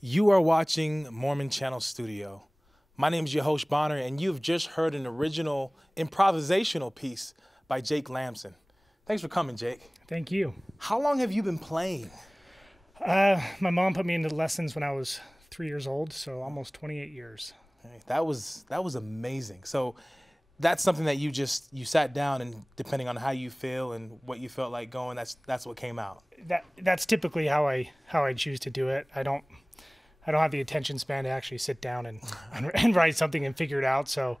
You are watching Mormon Channel Studio. My name is your host, Bonner, and you've just heard an original improvisational piece by Jake Lambson. Thanks for coming, Jake. Thank you. How long have you been playing? My mom put me into lessons when I was 3 years old, so almost 28 years. Hey, that was amazing. So that's something that you sat down and depending on how you feel and what you felt like going, that's what came out. That's typically how I choose to do it. I don't have the attention span to actually sit down and write something and figure it out. So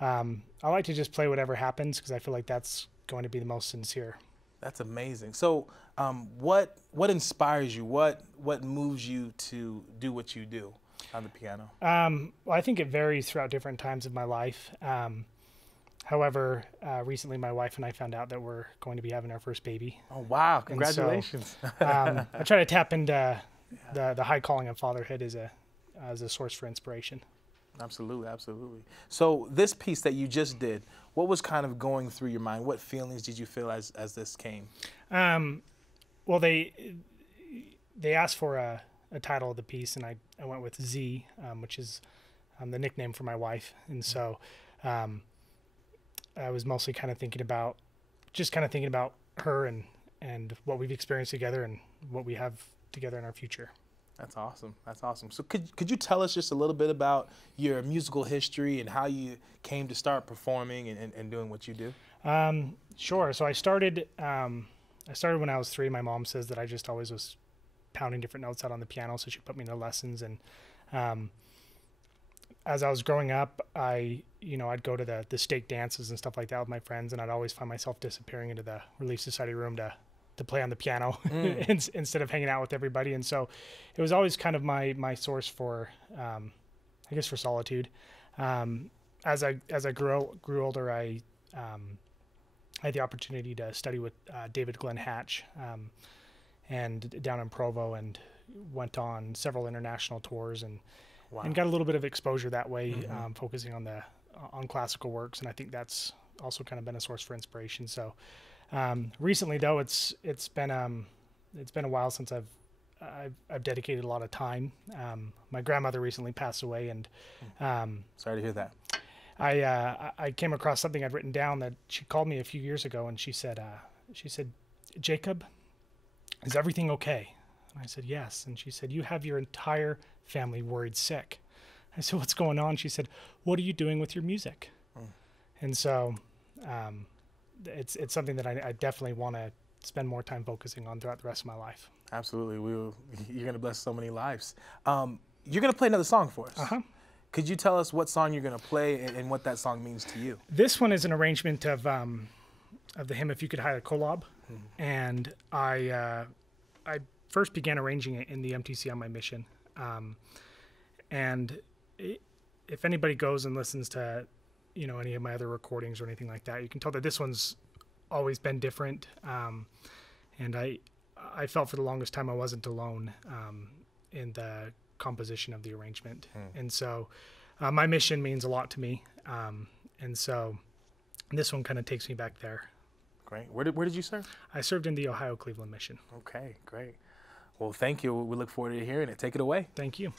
I like to just play whatever happens because I feel like that's going to be the most sincere. That's amazing. So what inspires you? What moves you to do what you do on the piano? Well, I think it varies throughout different times of my life. However, recently my wife and I found out that we're going to be having our first baby. Oh, wow. Congratulations. So, I try to tap into the high calling of fatherhood as a source for inspiration. Absolutely, absolutely. So this piece that you just did, what was kind of going through your mind? What feelings did you feel as this came? Well, they asked for a title of the piece, and I went with Z, which is the nickname for my wife. And so I was mostly kind of thinking about her and what we've experienced together and what we have together in our future. That's awesome. That's awesome. So could you tell us just a little bit about your musical history and how you came to start performing and doing what you do? Sure. So I started when I was 3. My mom says that I just always was pounding different notes out on the piano, so she put me into lessons. And as I was growing up, I'd go to the stake dances and stuff like that with my friends, and I'd always find myself disappearing into the Relief Society room to play on the piano instead of hanging out with everybody. And so it was always kind of my source for, I guess, for solitude. As I grew older, I had the opportunity to study with David Glenn Hatch and down in Provo, and went on several international tours and got a little bit of exposure that way, focusing on classical works. And I think that's also kind of been a source for inspiration. So recently, though, it's been a while since I've dedicated a lot of time. My grandmother recently passed away, and sorry to hear that. I came across something I'd written down that she called me a few years ago, and she said, "Jacob, is everything okay?" And I said, "Yes." And she said, "You have your entire family worried sick." I said, "What's going on?" She said, "What are you doing with your music?" And so it's something that I definitely want to spend more time focusing on throughout the rest of my life. Absolutely. You're going to bless so many lives. You're going to play another song for us. Uh-huh. Could you tell us what song you're going to play and what that song means to you? This one is an arrangement of the hymn "If You Could Hie" Kolob, and I first began arranging it in the MTC on my mission. And if anybody goes and listens to any of my other recordings or anything like that, you can tell that this one's always been different. And I felt for the longest time I wasn't alone in the composition of the arrangement. And so my mission means a lot to me. And so this one kind of takes me back there. Great. Where did you serve? I served in the Ohio Cleveland mission. Okay, great. Well, thank you. We look forward to hearing it. Take it away. Thank you.